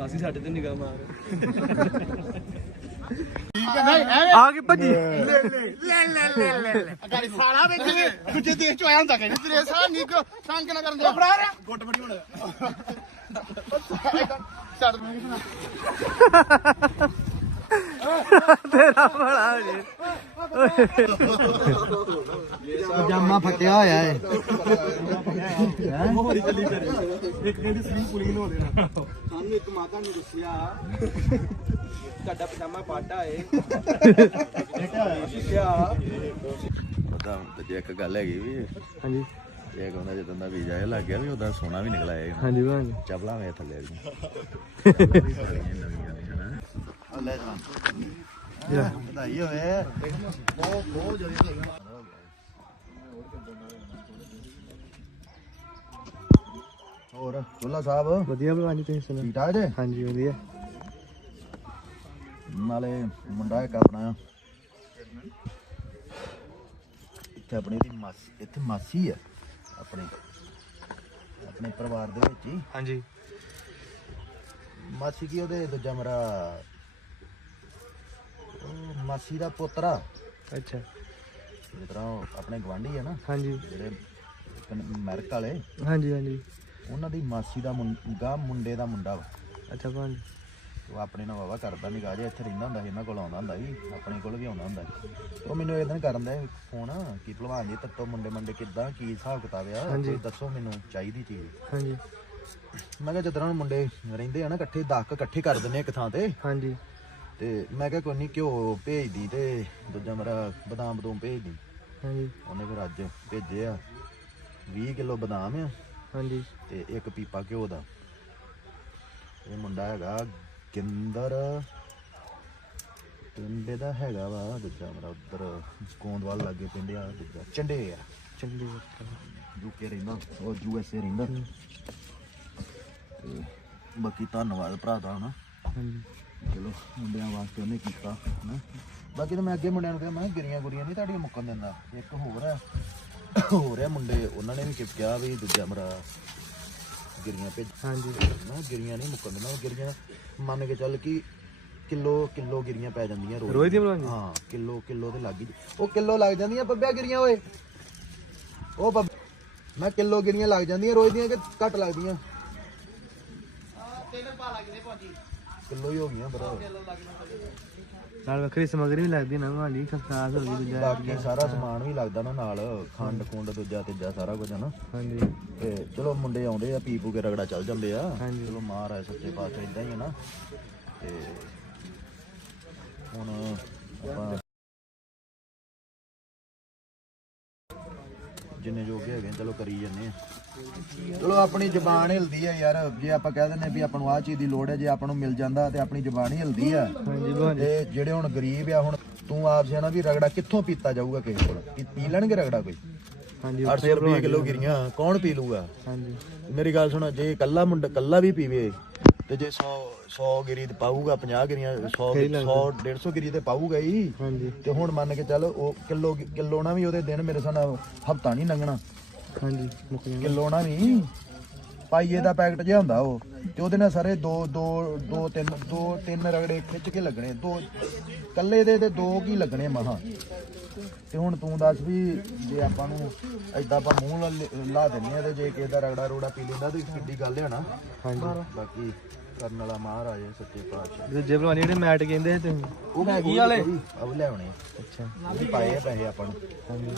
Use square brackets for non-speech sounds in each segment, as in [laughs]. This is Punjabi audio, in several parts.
ਮਾਸੀ ਸਾਡੇ ਤੇ ਨਿਗਾਹ ਮਾਰ। ਆ ਕੇ ਭੱਜੀ। ਗਾੜੀ ਸਾਲਾ ਵਿੱਚ ਦੂਜੇ ਦੇਸ਼ ਚ ਆਇਆ ਹੁੰਦਾ ਕਹਿੰਦੇ ਤੇਰੇ ਸਾਹ ਨਹੀਂ ਤੰਗ ਨਾ ਕਰਨ ਦੇ ਫੜਾ ਰਿਹਾ। ਗੁੱਟ ਬੜੀ ਹੁਣ। ਛੱਡ ਤੇਰਾ ਬੜਾ ਜੀ। ਪਜਾਮਾ ਫਟਿਆ ਹੋਇਆ ਹੈ ਇੱਕ ਕਹਿੰਦੀ ਸਲੀਪ ਪੁਲਿੰਗ ਹੋ ਦੇਣਾ ਸਾਨੂੰ ਇੱਕ ਮਾਤਾ ਨੂੰ ਦੱਸਿਆ ਤੁਹਾਡਾ ਪਜਾਮਾ ਪਾਟਾ ਏ। ਕਿਆ ਪਤਾ ਤੇ ਇੱਕ ਗੱਲ ਹੈਗੀ ਵੀ ਹਾਂਜੀ। ਇਹ ਕਹਿੰਦਾ ਜਦੋਂ ਦਾ ਵੀਜ਼ਾ ਇਹ ਲੱਗ ਗਿਆ ਵੀ ਉਹਦਾ ਸੋਨਾ ਵੀ ਨਿਕਲ ਆਇਆ ਹਾਂਜੀ ਭਾਂਜੀ ਚਪਲਾ ਵੇ ਥੱਲੇ ਹਨਾ। ਲੈ ਜਾ ਵਧਾਈ ਹੋਵੇ। ਬਹੁਤ ਬਹੁਤ ਜਲਦੀ ਹੋਰ ਚੁੱਲਾ ਸਾਹਿਬ ਵਧੀਆ ਭਾਂਜੀ ਤੁਸੀਂ ਸੁਣਾਓ? ਠੀਕ ਠਾਕ ਜੇ? ਹਾਂਜੀ ਵਧੀਆ। ਨਾਲੇ ਮੁੰਡਾ ਇੱਕ ਆਪਣਾ। ਇੱਥੇ ਆਪਣੀ ਦੀ ਮਾਸੀ ਇੱਥੇ ਮਾਸੀ ਹੈ ਆਪਣੀ। ਆਪਣੇ ਪਰਿਵਾਰ ਦੇ ਵਿੱਚ ਹੀ। ਹਾਂਜੀ। ਮਾਸੀ ਕੀ ਉਹਦੇ ਦੂਜਾ ਮੇਰਾ ਉਹ ਮਾਸੀ ਦਾ ਪੋਤਰਾ। ਅੱਛਾ। ਜਿਸ ਤਰ੍ਹਾਂ ਉਹ ਆਪਣੇ ਗਵਾਂਢੀ ਹੈ ਨਾ ਹਾਂਜੀ। ਜਿਹੜੇ ਅਮਰੀਕਾ ਵਾਲੇ ਹਾਂਜੀ ਹਾਂਜੀ। ਉਹਨਾਂ ਦੀ ਮਾਸੀ ਦਾ ਮੁੰਡਾ ਮੁੰਡੇ ਦਾ ਮੁੰਡਾ ਵਾ। ਅੱਛਾ ਭਾਂਜੀ ਉਹ ਆਪਣੇ ਨਾਲ ਵਾਵਾ ਕਰਦਾ ਨਿਕਾ ਜੇ ਇੱਥੇ ਰਹਿੰਦਾ ਹੁੰਦਾ ਸੀ ਇਹਨਾਂ ਕੋਲ ਆਉਂਦਾ ਹੁੰਦਾ ਸੀ ਆਪਣੇ ਕੋਲ ਵੀ ਆਉਂਦਾ ਹੁੰਦਾ ਸੀ। ਉਹ ਮੈਨੂੰ ਇਹ ਦਿਨ ਕਰਨ ਦਾ ਫੋਨ ਕੀ ਭਲਵਾਨ ਜੀ ਤੱਤੋ ਮੁੰਡੇ ਮੁੰਡੇ ਕਿੱਦਾਂ ਕੀ ਹਿਸਾਬ ਕਿਤਾਬ ਆ। ਕੋਈ ਦੱਸੋ ਮੈਨੂੰ ਚਾਹੀਦੀ ਚੀਜ਼। ਹਾਂਜੀ। ਮੈਂ ਕਿਹਾ ਜਦੋਂ ਮੁੰਡੇ ਰਹਿੰਦੇ ਆ ਨਾ ਇਕੱਠੇ 10 ਇਕੱਠੇ ਕਰ ਦਿੰਦੇ ਆ ਇੱਕ ਥਾਂ ਤੇ। ਹਾਂਜੀ। ਤੇ ਮੈਂ ਕਿਹਾ ਕੋਈ ਨਹੀਂ ਘਿਓ ਭੇਜਦੀ ਤੇ ਦੂਜਾ ਮੇਰਾ ਬਦਾਮ ਬਦੂਮ ਭੇਜਦੀ ਹਾਂਜੀ। ਉਹਨੇ ਫਿਰ ਅੱਜ ਭੇਜੇ ਆ। 20 ਕਿਲੋ ਬਦਾਮ ਆ। ਹਾਂਜੀ। ਤੇ ਇੱਕ ਪੀਪਾ ਘਿਓ ਦਾ। ਇਹ ਮੁੰਡਾ ਹੈਗਾ ਗਿੰਦਰ। ਪਿੰਡ ਦਾ ਹੈਗਾ ਵਾ ਦੂਜਾ ਮੇਰਾ ਉਧਰ ਸਕੋਂਦਵਾਲ ਲਾਗੇ ਪਿੰਡ ਆ ਦੂਜਾ। ਚੰਡੇ ਆ। ਚੰਡੀਗੜ੍ਹ ਯੂਕੇ ਰਹਿੰਦਾ ਉਹ ਯੂ ਐਸ ਏ ਰਹਿੰਦਾ। ਬਾਕੀ ਧੰਨਵਾਦ ਭਰਾ ਦਾ ਹਨਾ। ਹਾਂਜੀ। ਚਲੋ ਮੁੰਡਿਆਂ ਵਾਸਤੇ ਉਹਨੇ ਕੀਤਾ ਹਨਾ? ਬਾਕੀ ਤਾਂ ਮੈਂ ਅੱਗੇ ਮੁੰਡਿਆਂ ਨੂੰ ਕਿਹਾ ਮੈਂ ਕਿਹਾ ਗਿਰੀਆਂ ਗੁਰੀਆਂ ਨਹੀਂ ਤੁਹਾਡੀਆਂ ਮੁੱਕਣ ਦਿੰਦਾ। ਇੱਕ ਹੋਰ ਹੈ ਹੋਰ ਹੈ ਮੁੰਡੇ ਉਹਨਾਂ ਨੇ ਵੀ ਕਿ- ਕਿਹਾ ਵੀ ਦੂਜਾ ਮੇਰਾ ਗਿਰੀਆਂ ਭੇਜ ਹਾਂਜੀ। ਨਾ ਗਿਰੀਆਂ ਨਹੀਂ ਮੁੱਕਣ ਦਿੰਦਾ ਉਹ ਗਿਰੀਆਂ ਮੰਨ ਕੇ ਚੱਲ ਕਿ ਕਿਲੋ ਕਿਲੋ ਗਿਰੀਆਂ ਪੈ ਜਾਂਦੀਆਂ ਰੋਜ਼ ਰੋਜ਼ ਦੀਆਂ ਬਣਾਉਂਦੇ? ਹਾਂ ਕਿਲੋ ਕਿਲੋ ਤੇ ਲੱਗ ਹੀ ਉਹ ਕਿਲੋ ਲੱਗ ਜਾਂਦੀਆਂ ਬੱਬਿਆ ਗਿਰੀਆਂ ਓਏ। ਉਹ ਬੱਬ ਮੈਂ ਕਿਲੋ ਗਿਰੀਆਂ ਲੱਗ ਜਾਂਦੀਆਂ ਰੋਜ਼ ਦੀਆਂ ਕਿ ਘੱਟ ਲੱਗਦੀਆਂ? ਕਿਲੋ ਹੀ ਹੋ ਗਈਆਂ ਬਰਾ ਨਾਲ ਵੱਖਰੀ ਸਮਗਰੀ ਵੀ ਲੱਗਦੀ ਨਾ ਭਾਂਜੀ ਖਸਾਸ ਹੋ ਗਈ ਦੂਜਾ ਬਾਕੀ ਸਾਰਾ ਸਮਾਨ ਵੀ ਲੱਗਦਾ ਨਾ ਨਾਲ ਖੰਡ ਖੁੰਡ ਦੂਜਾ ਤੀਜਾ ਸਾਰਾ ਕੁਝ ਹਨਾ? ਹਾਂਜੀ। ਤੇ ਚਲੋ ਮੁੰਡੇ ਆਉਂਦੇ ਆ ਪੀ ਪੂ ਕੇ ਰਗੜਾ ਚੱਲ ਜਾਂਦੇ ਆ। ਹਾਂਜੀ। ਚਲੋ ਮਹਾਰਾਜ ਸੱਚੇ ਪਾਤਸ਼ਾਹ ਇਦਾਂ ਹੀ ਹੈ ਨਾ। ਤੇ ਹੁਣ ਆਪਾਂ ਜਿੰਨੇ ਜੋਗੇ ਹੈਗੇ ਚਲੋ ਕਰੀ ਜੰਨੇ ਆ। ਚਲੋ ਆਪਣੀ ਜ਼ਬਾਨ ਹਿਲਦੀ ਆ ਯਾਰ। ਜੇ ਆਪਾਂ ਕਹਿ ਦਿੰਨੇ ਵੀ ਆਪਾਂ ਨੂੰ ਆਹ ਚੀਜ਼ ਦੀ ਲੋੜ ਹੈ ਜੇ ਆਪਾਂ ਨੂੰ ਮਿਲ ਜਾਂਦਾ ਤੇ ਆਪਣੀ ਜ਼ਬਾਨ ਹੀ ਹਿਲਦੀ ਆ। ਤੇ ਜਿਹੜੇ ਹੁਣ ਗਰੀਬ ਆ ਹੁਣ ਤੂੰ ਆਪ ਸਿਆਣਾ ਵੀ ਰਗੜਾ ਕਿੱਥੋਂ ਪੀਤਾ ਜਾਊਗਾ ਕਿਸੇ ਕੋਲ? ਕੀ ਪੀ ਲੈਣਗੇ ਰਗੜਾ ਕੋਈ? ਹਾਂਜੀ 800 ਰੁਪਏ ਕਿਲੋ ਗਿਰੀਆਂ ਕੌਣ ਪੀ ਲੂਗਾ? ਹਾਂਜੀ। ਮੇਰੀ ਗੱਲ ਸੁਣ ਜੇ ਕੱਲਾ ਮੁੰਡਾ ਕੱਲਾ ਵੀ ਪੀਵੇ ਤੇ ਜੇ 100 100 ਗਿਰੀ ਤੇ ਪਾਊਗਾ 50 ਗਿਰੀਆਂ 100 100 150 ਗਿਰੀ ਤੇ ਪਾਊਗਾ ਹੀ। ਹਾਂਜੀ। ਤੇ ਹੁਣ ਮੰਨ ਕੇ ਚੱਲ ਉਹ ਕਿਲੋ ਕਿਲੋ ਨਾ ਵੀ ਉਹਦੇ ਦਿਨ ਮੇਰੇ ਸਾਨਾ ਹਫਤਾ ਨਹੀਂ ਲੰਘਣਾ। ਹਾਂਜੀ ਮੁੱਕ ਕਿਲੋ ਨਾ ਵੀ। ਪਾਈਏ ਦਾ ਪੈਕਟ ਜਿਹਾ ਹੁੰਦਾ ਉਹ। ਤੇ ਉਹਦੇ ਨਾਲ ਸਾਰੇ ਦੋ ਦੋ ਦੋ ਤਿੰਨ ਦੋ ਤਿੰਨ ਰਗੜੇ ਖਿੱਚ ਕੇ ਲੱਗਣੇ। ਦੋ ਕੱਲੇ ਦੇ ਤੇ ਦੋ ਕੀ ਲੱਗਣੇ ਮਹਾ। ਤੇ ਹੁਣ ਤੂੰ ਦੱਸ ਵੀ ਜੇ ਆਪਾਂ ਨੂੰ ਐਦਾਂ ਆਪਾਂ ਮੂੰਹ ਲਾ ਦਿੰਨੇ ਆ ਤੇ ਜੇ ਕਿਸੇ ਦਾ ਰਗੜਾ ਰੋੜਾ ਪੀ ਲੈਂਦਾ ਤੇ ਕਿੱਡੀ ਗੱਲ ਹੈ ਨਾ। ਹਾਂਜੀ। ਬਾਕੀ ਕਰਨ ਵਾਲਾ ਮਹਾਰਾਜ ਸੱਚੇ ਪਾਤਸ਼ਾਹ। ਦੂਜੇ ਭਲਵਾਨੀ ਜਿਹੜੇ ਮੈਟ ਕਹਿੰਦੇ ਸੀ ਤੁਸੀਂ? ਉਹ ਮੈਗੀ ਵਾਲੇ? ਉਹ ਲੈ ਆਉਣੇ ਅੱਛਾ। ਉਹ ਵੀ ਪਾਏ ਆ ਪੈਸੇ ਆਪਾਂ ਨੂੰ। ਹਾਂਜੀ।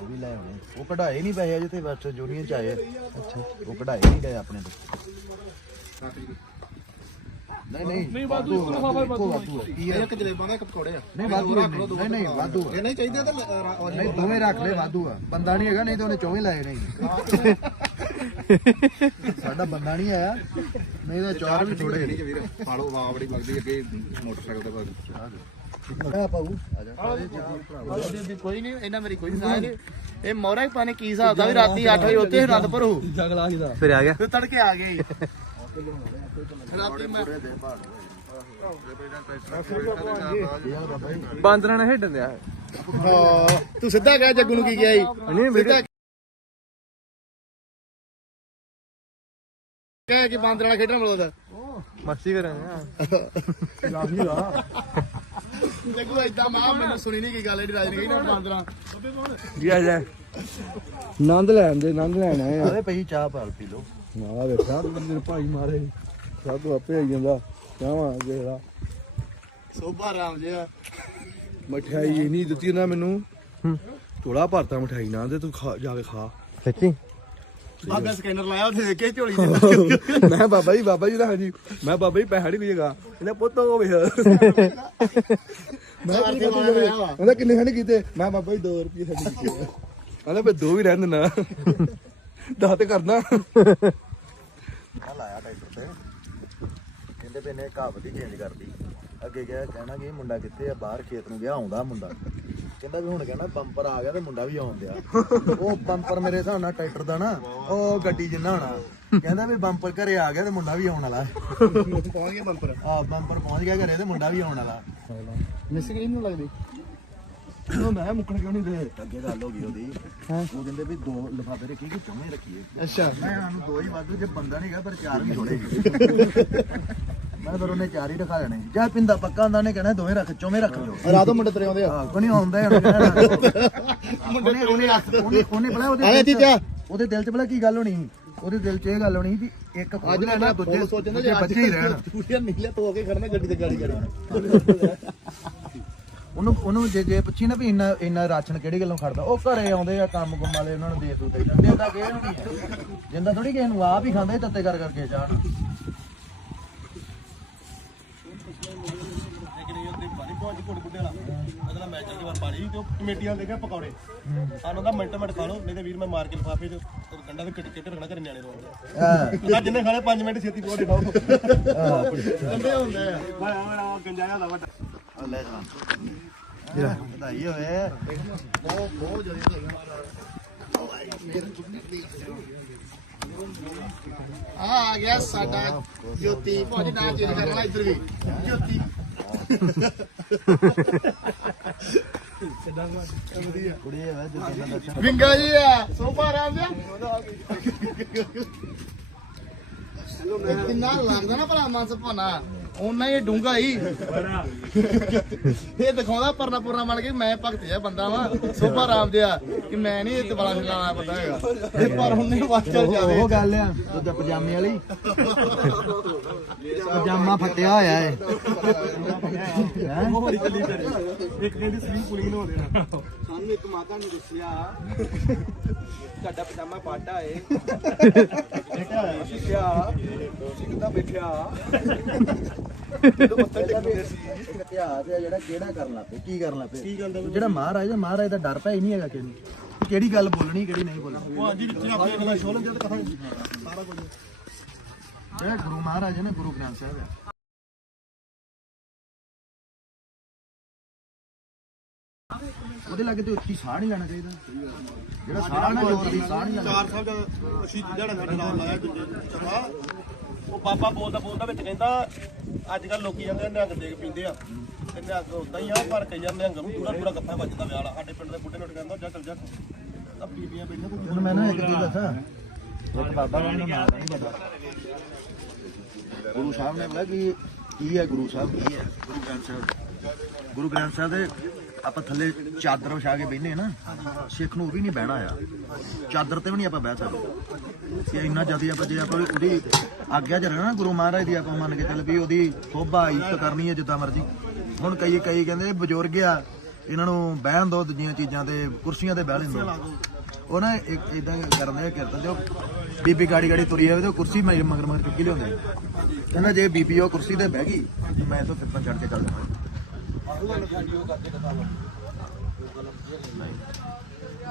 ਉਹ ਵੀ ਲੈ ਆਉਣੇ ਉਹ ਕਢਾਏ ਨਹੀਂ ਪੈਸੇ ਅਜੇ ਤੇ ਬਸ ਜੂਨੀਅਰ ਚ ਆਏ ਆ। ਅੱਛਾ। ਉਹ ਕਢਾਏ ਨਹੀਂ ਗਏ ਆਪਣੇ ਤੋਂ। ਨਹੀਂ ਨਹੀਂ ਨਹੀਂ ਵਾਧੂ ਵਾਧੂ ਕੀ ਹੈ ਇੱਕ ਜਲੇਬਾਂ ਦਾ ਇੱਕ ਪਕੌੜੇ ਆ। ਨਹੀਂ ਵਾਧੂ ਹੈ, ਨਹੀਂ ਨਹੀਂ ਵਾਧੂ ਆ। ਇਹ ਨਹੀਂ ਚਾਹੀਦੇ ਤਾਂ ਨਹੀਂ ਦੋਵੇਂ ਰੱਖ ਲੈ ਵਾਧੂ ਆ। ਬੰਦਾ ਨਹੀਂ ਹੈਗਾ ਨਹੀਂ ਤਾਂ ਉਹਨੇ ਚੌਵੇਂ ਲਾਏ ਨਹੀਂ ਸਾਡਾ ਬੰਦਾ ਨਹੀਂ ਆਇਆ। ਨਹੀਂ ਤਾਂ ਚਾਰ ਵੀ ਥੋੜੇ ਠੀਕ ਹੈ ਵੀਰ ਲਓ ਵਾਹ ਬੜੀ ਲੱਗਦੀ ਅੱਗੇ ਮੋਟਰਸਾਈਕਲ ਤੇ ਬਾਅਦ ਆ ਪਾਉ ਆ ਜਾ। ਕੋਈ ਨਹੀਂ ਇਹਨਾਂ ਮੇਰੀ ਕੋਈ ਸਾਹ ਨਹੀਂ। ਇਹ ਮੋਰਾ ਹੀ ਪਾਣੀ ਕੀ ਹਿਸਾਬ ਦਾ ਵੀ ਰਾਤੀ 8 ਵਜੇ ਉੱਤੇ ਅਨੰਦਪੁਰ ਹੋ। ਜਗਲਾ ਦਾ। ਫਿਰ ਆ ਗਿਆ। ਤੜਕੇ ਆ ਗਏ ਰਾਤੀ ਮੈਂ ਬਾਂਦਰਾਂ ਨਾਲ ਖੇਡਣ ਦਿਆ। ਹਾਂ। ਤੂੰ ਸਿੱਧਾ ਕਹਿ ਜੱਗੂ ਨੂੰ ਕੀ ਗਿਆ ਸੀ? ਨਹੀਂ ਵੀਡੀਓ ਸਿੱਧਾ ਹੈ ਕਿ ਬਾਂਦਰ ਵਾਲਾ ਖੇਡਣ ਵਾਲਾ ਮਸਤੀ ਕਰਾਂਗੇ ਦੇਖੋ ਇਦਾਂ ਮਾਂ ਮੈਨੂੰ ਸੁਣੀ ਨਹੀਂ ਕੀ ਗੱਲ ਜਿਹੜੀ ਰਾਜ ਨੇ ਕਹੀ ਨਾ ਬਾਂਦਰਾਂ। ਜੀ ਆ ਜਾ। ਨੰਦ ਲੈਣ ਦੇ ਨੰਦ ਲੈਣ ਆਏ ਅਰੇ ਪਈ ਚਾਹ ਪਾਲ ਪੀ ਲਓ। ਨਾ ਵੇਖਾ ਮੇਰੇ ਭਾਈ ਮਾਰੇ। ਸਭ ਆਪੇ ਆਈ ਜਾਂਦਾ। ਚਾਹਾਂ ਜਿਹੜਾ ਸੋਭਾ ਰਾਮ ਜੀ ਮਠਿਆਈ ਇਹ ਨਹੀਂ ਦਿੱਤੀ ਨਾ ਮੈਨੂੰ। ਥੋੜਾ ਭਰਤਾ ਮਠਿਆਈ ਨਾ ਦੇ ਤੂੰ ਖਾ ਜਾ ਕੇ ਖਾ। ਸੱਚੀ? ਬਾਬਾ ਸਕੈਨਰ ਲਾਇਆ ਉੱਥੇ ਦੇਖੇ ਝੋਲੀ ਦੇ ਮੈਂ ਬਾਬਾ ਜੀ ਬਾਬਾ ਜੀ ਦਾ ਹਾਂਜੀ। ਮੈਂ ਬਾਬਾ ਜੀ ਪੈਸਾ ਨਹੀਂ ਕੁਝੇਗਾ ਇਹਨੇ ਪੁੱਤ ਉਹ ਵੇਖ। ਮੈਂ ਚਾਰ ਕੀ ਤੇ ਕਰਦੇ ਲਾਇਆ ਵਾ। ਕਹਿੰਦਾ ਕਿੰਨੇ ਖੰਡ ਕੀਤੇ? ਮੈਂ ਬਾਬਾ ਜੀ 2 ਰੁਪਏ ਖੰਡ ਕੀਤੇ ਕਹਿੰਦਾ ਮੈਂ ਦੋ ਵੀ ਰਹਿਣ ਦੇਣਾ ਦਸ ਤੇ ਕਰਦਾ। ਆ ਲਾਇਆ ਟਰੈਕਟਰ ਤੇ। ਕਹਿੰਦੇ ਪਏ ਨੇ ਕਹਾਵਤ ਹੀ ਚੇਂਜ ਕਰਦੀ ਅੱਗੇ ਕਿਹਾ ਕਹਿਣਾ ਕਿ ਇਹ ਮੁੰਡਾ ਕਿੱਥੇ ਆ ਬਾਹਰ ਖੇਤ ਨੂੰ ਗਿਆ ਆਉਂਦਾ ਮੁੰਡਾ। ਕਹਿੰਦਾ ਵੀ ਹੁਣ ਕਹਿੰਦਾ ਬੰਪਰ ਆ ਗਿਆ ਤੇ ਮੁੰਡਾ ਵੀ ਆਉਣ ਦਿਆ। ਉਹ ਬੰਪਰ ਮੇਰੇ ਹਿਸਾਬ ਨਾਲ ਟਰੈਕਟਰ ਦਾ ਨਾ ਉਹ ਗੱਡੀ ਜਿੰਨਾ ਹੋਣਾ। ਕਹਿੰਦਾ ਵੀ ਬੰਪਰ ਘਰੇ ਆ ਗਿਆ ਤੇ ਮੁੰਡਾ ਵੀ ਆਉਣ ਵਾਲਾ। ਪਹੁੰਚ ਗਿਆ ਬੰਪਰ। ਆ ਬੰਪਰ ਪਹੁੰਚ ਗਿਆ ਘਰੇ ਤੇ ਮੁੰਡਾ ਵੀ ਆਉਣ ਵਾਲਾ। ਮਿਸ ਗ੍ਰੀਨ ਨੂੰ ਲੱਗਦੀ। ਉਹ ਮੈਂ ਮੁੱਕਣ ਕਿਉਂ ਨਹੀਂ ਦੇ? ਅੱਗੇ ਗੱਲ ਹੋ ਗਈ ਉਹਦੀ। ਉਹ ਕਹਿੰਦੇ ਵੀ ਦੋ ਲਿਫਾਫੇ ਰੱਖੀ ਕਿ ਚੌਵੇਂ ਰੱਖੀਏ ਅੱਛਾ। ਮੈਂ ਸਾਨੂੰ ਦੋ ਹੀ ਵਾਧੂ ਜੇ ਬੰਦਾ ਨਹੀਂਗਾ ਪਰ ਚਾਰ ਵੀ ਥੋੜੇ ਮੈਂ ਫਿਰ ਉਹਨੇ ਚਾਰ ਹੀ ਰਖਾ ਲੈਣੇ ਜਾਂ ਪਿੰਦਾ ਪੱਕਾ ਹੁੰਦਾ ਨੇ ਕਹਿਣਾ ਦੋਵੇਂ ਰੱਖ ਚੌਵੇਂ ਰੱਖ ਜੋ ਰਾਤੋਂ ਮੁੰਡੇ ਤਰੇ ਆਉਂਦੇ ਆ। ਹਾਂ ਕੋਈ ਨਹੀਂ ਆਉਂਦਾ ਹੁਣ ਉਹਨੇ ਉਹਨੇ ਉਹਨੇ ਉਹਨੇ ਬਲਾ ਉਹਦੇ ਆਇਆ ਦਿਲ 'ਚ- ਚੀਚਾ। ਉਹਦੇ ਦਿਲ 'ਚ ਬਲਾ ਕੀ ਗੱਲ ਹੋਣੀ? ਸੀ? ਉਹਦੇ ਦਿਲ 'ਚ ਇਹ ਗੱਲ ਹੋਣੀ ਸੀ ਵੀ ਇੱਕ ਖੋਲ ਲੈਣਾ ਦੂਜੇ ਸੋਚਦਾ ਦੂਜੇ ਬੱਚੇ ਹੀ ਰਹਿਣ। ਦੂਜੇ ਨੀਲੇ ਤੋਂ ਹੋ ਕੇ ਖੜਨਾ ਗੱਡੀ ਤੇ ਗਾੜੀ ਗਾੜੀ। ਉਹਨੂੰ ਉਹਨੂੰ ਜੇ ਜੇ ਪੁੱਛੀ ਨਾ ਵੀ ਇੰਨਾ ਇੰਨਾ ਰਾਸ਼ਨ ਕਿਹੜੀ ਗੱਲੋਂ ਖੜਦਾ ਉਹ ਘਰੇ ਆਉਂਦੇ ਆ ਕੰਮ ਕੁੰਮ ਵਾਲੇ ਉਹਨਾਂ ਨੂੰ ਦੇ ਦੂ ਤੇ ਦਿੰਦਾ ਕਿਸੇ ਨੂੰ ਨਹੀਂ ਜਿੰਦਾ ਥੋੜੀ ਕਿਸੇ ਨੂੰ ਆਪ ਹੀ ਖਾਂਦੇ ਤੱਤੇ ਕਰ ਕਰਕੇ ਚਾਹ ਅਗਲਾ ਮੈਚ ਚੱਲ ਗਿਆ ਪਾਣੀ ਤੇ ਉਹ ਕਮੇਟੀ ਵਾਲੇ ਦੇਖਿਆ ਪਕੌੜੇ। ਸਾਨੂੰ ਦਾ ਮਿੰਟ ਮਿੰਟ ਖਾ ਲਓ ਨਹੀਂ ਤੇ ਵੀਰ ਮੈਂ ਮਾਰ ਕੇ ਲਿਫਾਫੇ ਚ ਤੇ ਗੰਡਾ ਵੀ ਕਿੱਟ ਕਿੱਟ ਰੱਖਣਾ ਘਰੇ ਨਿਆਣੇ ਰੋਣ ਹਾਂ। ਆ ਜਿੰਨੇ ਖਾਲੇ 5 ਮਿੰਟ ਛੇਤੀ ਪਕੌੜੇ ਖਾਓ। ਕੰਡੇ ਹੁੰਦੇ ਆ। ਗੰਜਾਇਆ ਦਾ ਵੱਡਾ। ਲੈ ਜਣਾ ਵਧਾਈ ਹੋਵੇ। ਬਹੁਤ ਬਹੁਤ ਜ਼ਿਆਦਾ ਆ ਆ ਗਿਆ ਸਾਡਾ ਜੋਤੀ। ਭਾਜੀ ਨਾ ਚੇਂਜ ਕਰਨ ਵਾਲਾ ਇੱਧਰ ਵੀ। ਜੋਤੀ। ਕੁੜੀ ਹੈ ਜੋ ਕਹਿੰਦਾ ਵਿੰਗਾ ਜੀ ਆ, ਸੋਭਾ ਰਾਮ ਜੀ ਕਿੰਨਾ ਲੱਗਦਾ ਨਾ ਭਲਾ ਮਾਨਸ ਭਾਨਾ ਉਹਨਾਂ ਹੀ ਡੂੰਗਾ ਹੀ। ਇਹ ਦਿਖਾਉਂਦਾ ਪਰਨਾ ਪੁਰਨਾ ਬਣ ਕੇ ਮੈਂ ਭਗਤ ਆ ਬੰਦਾ ਵਾ। ਸੋਭਾ ਰਾਮ ਜਿਆ ਕਿ ਮੈਂ ਨਹੀਂ ਇਹ ਦਵਾਲਾ ਖਿਲਾਣਾ ਬੰਦਾ ਹੈਗਾ। ਇਹ ਪਰ ਉਹਨੇ ਉਹ ਜਾਵੇ। ਉਹ ਗੱਲ ਆ ਦੁੱਧ ਪਜਾਮੇ ਵਾਲੀ। ਪਜਾਮਾ ਫਟਿਆ ਹੋਇਆ ਏ। ਚੱਲੀ ਇੱਕ ਪੁਲਿੰਗ ਹੋ ਦੇਣਾ। ਸਾਨੂੰ ਇੱਕ ਮਾਤਾ ਨੇ ਦੱਸਿਆ ਤੁਹਾਡਾ ਪਜਾਮਾ ਪਾਟਾ ਏ। ਸਿੱਖਿਆ ਸਿੱਖਦਾ ਬੈਠਿਆ? ਇੱਕ ਇਤਿਹਾਸ ਹੈ ਜਿਹੜਾ ਕਿਹੜਾ ਕਰਨ ਲੱਗ ਪਏ ਕੀ ਕਰਨ ਲੱਗ ਪਏ ਜਿਹੜਾ ਮਹਾਰਾਜ ਹੈ ਮਹਾਰਾਜ ਦਾ ਡਰ ਪੈ ਹੀ ਨਹੀਂ ਹੈਗਾ ਕਿਹਨੂੰ ਕਿਹੜੀ ਗੱਲ ਬੋਲਣੀ ਕਿਹੜੀ ਨਹੀਂ ਬੋਲਣੀ। ਉਹ ਹਾਂਜੀ ਵਿੱਚ ਆਪਣੇ ਸ਼ੋਅ ਲੈਂਦੇ ਤੇ ਕਥਾ ਜਿਹੜਾ ਗੁਰੂ ਮਹਾਰਾਜ ਨੇ ਗੁਰੂ ਗ੍ਰੰਥ ਸਾਹਿਬ ਹੈ ਉਹਦੇ ਲਾਗੇ ਤੇ ਉੱਚੀ ਸਾਹ ਨਹੀਂ ਲੈਣਾ ਚਾਹੀਦਾ। ਜਿਹੜਾ ਸਾਹ ਨਾ ਜੋਰ ਦੀ ਸਾਹ ਨਹੀਂ ਲੈਣਾ। ਚਾਰ ਸਾਹਿਬ ਦਾ ਸ਼ਹੀਦ ਜਿਹੜਾ ਸਾਡੇ ਨਾਲ ਲਾਇਆ ਦੂਜੇ ਚੰਗਾ। ਉਹ ਬਾਬਾ ਬੋਲਦਾ ਬੋਲਦਾ ਵਿੱਚ ਕਹਿੰਦਾ ਅੱਜ ਕੱਲ ਲੋਕੀ ਜਾਂਦੇ ਨਿਹੰਗ ਦੇਖ ਪੀਂਦੇ ਆ। ਤੇ ਨਿਹੰਗ ਉਦਾਂ ਹੀ ਆ ਪਰ ਕਈਆਂ ਨਿਹੰਗ ਨੂੰ ਪੂਰਾ ਪੂਰਾ ਗੱਫਾ ਵੱਜਦਾ ਵਿਆਹ ਵਾਲਾ। ਸਾਡੇ ਪਿੰਡ ਦੇ ਬੁੱਢੇ ਨੋਟ ਕਹਿੰਦਾ ਜਾ ਚੱਲ ਜਾ ਤਾਂ। ਬੀਬੀਆਂ ਬੈਠੀਆਂ ਤੂੰ ਹੁਣ ਮੈਂ ਨਾ ਇੱਕ ਚੀਜ਼ ਦੱਸਾਂ। ਇੱਕ ਬਾਬਾ ਮੈਨੂੰ ਨਾਮ ਨਹੀਂ ਪਤਾ। ਗੁਰੂ ਸਾਹਿਬ ਨੇ ਬੋਲਿਆ ਕਿ ਕੀ ਹੈ ਗੁਰੂ ਸਾਹਿਬ ਕੀ ਹੈ। ਗੁਰੂ ਗ੍ਰੰਥ ਸਾਹਿਬ। ਗੁਰੂ ਗ੍ਰੰਥ ਸਾਹਿਬ ਦੇ ਆਪਾਂ ਥੱਲੇ ਚਾਦਰ ਵਿਛਾ ਕੇ ਬੈਠਨੇ ਨਾ, ਸਿੱਖ ਨੂੰ ਉਹ ਵੀ ਨਹੀਂ ਬਹਿਣਾ ਆ। ਚਾਦਰ ਤੇ ਵੀ ਨਹੀਂ ਆਪਾਂ ਬਹਿ ਸਕਦੇ। ਕਿ ਇੰਨਾ ਜ਼ਿਆਦਾ ਆਪਾਂ ਜੇ ਆਪਾਂ ਉਹਦੀ ਆਗਿਆ ਚ ਰਹਿਣਾ ਨਾ, ਗੁਰੂ ਮਹਾਰਾਜ ਦੀ ਆਪਾਂ ਮੰਨ ਕੇ ਚੱਲ ਵੀ ਉਹਦੀ ਸੋਭਾ, ਇੱਜ਼ਤ ਕਰਨੀ ਹੈ ਜਿੱਦਾਂ ਮਰਜ਼ੀ। ਹੁਣ ਕਈ ਕਈ ਕਹਿੰਦੇ ਬਜ਼ੁਰਗ ਆ, ਇਹਨਾਂ ਨੂੰ ਬਹਿਣ ਦੋ ਦੂਜੀਆਂ ਚੀਜ਼ਾਂ ਤੇ, ਕੁਰਸੀਆਂ ਤੇ ਬਹਿ ਲੈਂਦੇ। ਉਹ ਨਾ ਇੱਕ ਇਦਾਂ ਕਰਦੇ ਆ ਕਿਰਤ ਜੋ ਬੀਬੀ ਗਾੜੀ ਗਾੜੀ ਤੁਰੀ ਆਵੇ ਤੇ ਕੁਰਸੀ ਮਗਰ ਮਗਰ ਮਗਰ ਚੁੱਕੀ ਲਿਆਉਂਦੇ। ਕਹਿੰਦਾ ਜੇ ਬੀਬੀ ਉਹ ਕੁਰਸੀ ਤੇ ਬਹਿ ਗਈ ਤੇ ਮੈਂ ਤਾਂ ਕਿਰਤਨ ਛੱਡ ਕੇ ਚੱਲ ਜਾਵਾਂ।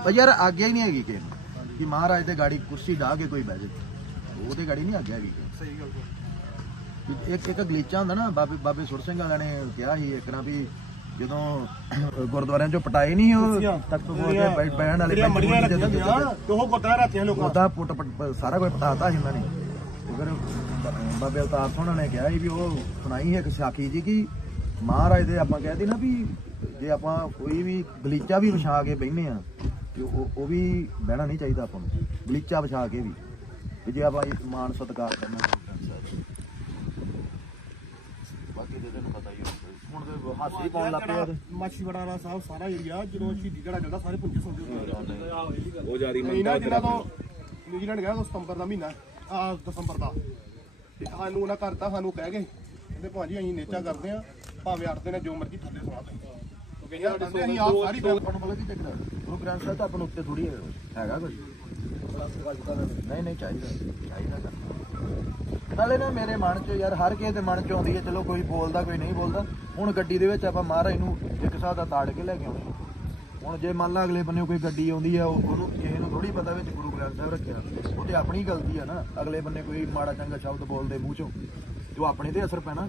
ਪਰ ਯਾਰ ਆਗਿਆ ਹੀ ਨਹੀਂ ਹੈਗੀ ਨੂੰ। ਕਿ ਮਹਾਰਾਜ ਦੇ ਗਾੜੀ ਕੁਰਸੀ ਢਾ ਕੇ ਕੋਈ ਬਹਿ ਜਾਏ ਉਹਦੇ ਗਾੜੀ ਨਹੀਂ ਆਗਿਆ ਹੈਗੀ ਸਹੀ ਗੱਲ ਇੱਕ ਇੱਕ ਗਲੀਚਾ ਹੁੰਦਾ ਨਾ ਬਾਬੇ ਬਾਬੇ ਸੁਰ ਸਿੰਘ ਵਾਲਿਆਂ ਨੇ ਕਿਹਾ ਸੀ ਇੱਕ ਨਾ ਵੀ ਜਦੋਂ ਗੁਰਦੁਆਰਿਆਂ ਚੋਂ ਪਟਾਏ ਨਹੀਂ ਉਹ ਤਖਤ ਬੋਲ ਕੇ ਬੈ- ਬਹਿਣ ਵਾਲੇ ਮੜੀਆਂ ਹੁੰਦੀਆਂ ਤੇ ਉਹ ਗੁਰਦੁਆਰਾ ਰੱਖੀਆਂ ਲੋਕਾਂ ਉਹਦਾ ਪੁੱਟ ਸਾਰਾ ਕੁਝ ਪਟਾਤਾ ਸੀ ਇਹਨਾਂ ਨੇ। ਤੇ ਫਿਰ ਬਾਬੇ ਅਵਤਾਰ ਸੋਹਣਾ ਨੇ ਕਿਹਾ ਸੀ ਵੀ ਉਹ ਸੁਣਾਈ ਹੈ ਇੱਕ ਸਾਖੀ ਜੀ ਕਿ ਮਹਾਰਾਜ ਦੇ ਆਪਾਂ ਕਹਿੰਦੇ ਨਾ ਵੀ ਜੇ ਆਪਾਂ ਕੋਈ ਵੀ ਗਲੀਚਾ ਵੀ ਵਿਛਾ ਕੇ ਬਹਿਨੇ ਆ ਤੇ ਉਹ ਉਹ ਵੀ ਬਹਿਣਾ ਨਹੀਂ ਚਾਹੀਦਾ ਆਪਾਂ ਨੂੰ। ਗਲੀਚਾ ਵਿਛਾ ਕੇ ਵੀ। ਵੀ ਜੇ ਆਪਾਂ ਮਾਨ ਸਤਿਕਾਰ ਕਰਨਾ ਬਾਕੀ ਤੇ ਤੈਨੂੰ ਪਤਾ ਹੀ ਆ। ਹੁਣ ਤੇ ਹਾਸੇ ਹੀ ਪਾਉਣ ਲੱਗ ਪਿਆ ਤੇ ਮਾਛੀਵਾੜਾ ਵਾਲਾ ਸਾਹਿਬ ਸਾਰਾ ਏਰੀਆ ਜਦੋਂ ਸ਼ਹੀਦੀ ਜਿਹੜਾ ਚੱਲਦਾ ਸਾਰੇ ਪੁੰਜੇ ਸੌਂਦੇ ਹੁੰਦੇ ਉਹ ਜਾਰੀ ਨਹੀਂ ਨਾ ਜਿਨ੍ਹਾਂ ਤੋਂ ਨਿਊਜ਼ੀਲੈਂਡ ਗਿਆ ਉਹ ਸਤੰਬਰ ਦਾ ਮਹੀਨਾ ਆ ਦਸੰਬਰ ਦਾ। ਤੇ ਸਾਨੂੰ ਉਹਨਾਂ ਕਰਤਾ ਸਾਨੂੰ ਕਹਿ ਗਏ। ਕਹਿੰਦੇ ਭਾਜੀ ਅਸੀਂ ਨੇਚਾ ਕਰਦੇ ਆ ਭਾਵੇਂ ਅੜਦੇ ਨੇ ਜੋ ਮਰਜ਼ੀ ਥੱਲੇ ਸੁਣਾ ਦੇ ਕਹਿੰਦੇ ਅਸੀਂ ਆਪ ਸਾਰੀ ਗੱਲ ਆਪਾਂ ਨੂੰ ਪਤਾ ਕੀ ਚੱਕਰ ਗੁਰੂ ਗ੍ਰੰਥ ਸਾਹਿਬ ਤਾਂ ਆਪਾਂ ਨੂੰ ਉੱਤੇ ਥੋੜੀ ਹੈਗਾ ਕੋਈ। ਨਹੀਂ ਨਹੀਂ ਚਾਹੀਦਾ ਚਾਹੀਦਾ ਕਰਨਾ ਨਾਲੇ ਨਾ ਮੇਰੇ ਮਨ 'ਚ ਯਾਰ ਹਰ ਕਿਸੇ ਦੇ ਮਨ 'ਚ ਆਉਂਦੀ ਹੈ ਚਲੋ ਕੋਈ ਬੋਲਦਾ ਕੋਈ ਨਹੀਂ ਬੋਲਦਾ। ਹੁਣ ਗੱਡੀ ਦੇ ਵਿੱਚ ਆਪਾਂ ਮਹਾਰਾਜ ਨੂੰ ਇੱਕ ਹਿਸਾਬ ਦਾ ਤਾੜ ਕੇ ਲੈ ਕੇ ਆਉਣੇ ਹੁਣ ਜੇ ਮੰਨ ਲਾ ਅਗਲੇ ਬੰਨੇ ਕੋਈ ਗੱਡੀ ਆਉਂਦੀ ਆ ਉਹ- ਉਹਨੂੰ ਕਿਸੇ ਨੂੰ ਥੋੜੀ ਪਤਾ ਵਿੱਚ ਗੁਰੂ ਗ੍ਰੰਥ ਸਾਹਿਬ ਰੱਖਿਆ। ਉਹ ਤੇ ਆਪਣੀ ਗਲਤੀ ਆ ਨਾ। ਅਗਲੇ ਬੰਨੇ ਕੋਈ ਮਾੜਾ ਚੰਗਾ ਸ਼ਬਦ ਬੋਲਦੇ ਮੂੰਹ 'ਚੋਂ। ਜੋ ਆਪਣੇ ਤੇ ਅਸਰ ਪੈਣਾ।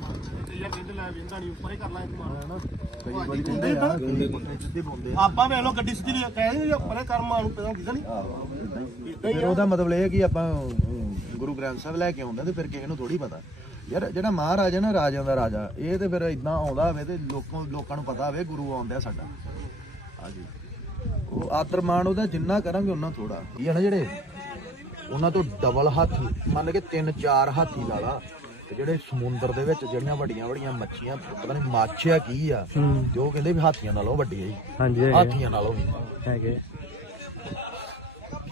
ਹੀ ਹੈ ਕਈ ਵਾਰੀ ਕਹਿੰਦੇ ਆ ਕਈ ਪੁੱਠੇ ਸਿੱਧੇ ਬੋਲਦੇ ਆ। ਆਪਾਂ ਵੇਖ ਲਓ ਗੱਡੀ ਸਿੱਧੀ ਨਹੀਂ ਕਹਿੰਦੇ ਉੱਪਰ ਕਰਮਾਂ ਨੂੰ ਪਤਾ ਕਿਦਾਂ ਨਹੀਂ ਇਦਾਂ ਹੀ ਫਿਰ ਉਹਦਾ ਮਤਲਬ ਇਹ ਹੈ ਕਿ ਆਪਾਂ ਅਮ, ਗੁਰੂ ਗ੍ਰੰਥ ਸਾਹਿਬ ਲੈ ਕੇ ਆਉਂਦੇ ਤੇ ਫਿਰ ਕਿਸੇ ਨੂੰ ਥੋੜੀ ਪਤਾ। ਯਾਰ ਜਿਹੜਾ ਮਹਾਰਾਜਾ ਨਾ ਰਾਜਿਆਂ ਦਾ ਰਾਜਾ ਇਹ ਤੇ ਫਿਰ ਇਦਾਂ ਆਉਂਦਾ ਹੋਵੇ ਤੇ ਲੋਕਾਂ ਲੋਕਾਂ ਨੂੰ ਪਤਾ ਹੋਵੇ ਗੁਰੂ ਆਉਂਦਾ ਸਾਡਾ। ਹਾਂਜੀ। ਉਹ ਆਦਰ ਮਾਣ ਉਹਦਾ ਜਿੰਨਾ ਕਰਾਂਗੇ ਉਹਨਾਂ ਥੋੜਾ ਇਹ ਹੈ ਨਾ ਜਿਹੜੇ ਉਹਨਾਂ ਤੋਂ ਡਬਲ ਹਾਥੀ ਮੰਨ ਕੇ ਤਿੰਨ ਚਾਰ ਹਾਥੀ ਲਾ ਲਾ। ਤੇ ਜਿਹੜੇ ਸਮੁੰਦਰ ਦੇ ਵਿੱਚ ਜਿਹੜੀਆਂ ਵੱਡੀਆਂ ਵੱਡੀਆਂ ਮੱਛੀਆਂ ਪਤਾ ਨਹੀਂ ਮਾਛਿਆ ਕੀ ਆ ਤੇ ਉਹ ਕਹਿੰਦੇ ਵੀ ਹਾਥੀਆਂ ਨਾਲੋਂ ਵੱਡੀ ਹੈ ਜੀ। ਹਾਂਜੀ ਹਾਥੀਆਂ ਨਾਲੋਂ ਵੀ। ਹੈਗੇ।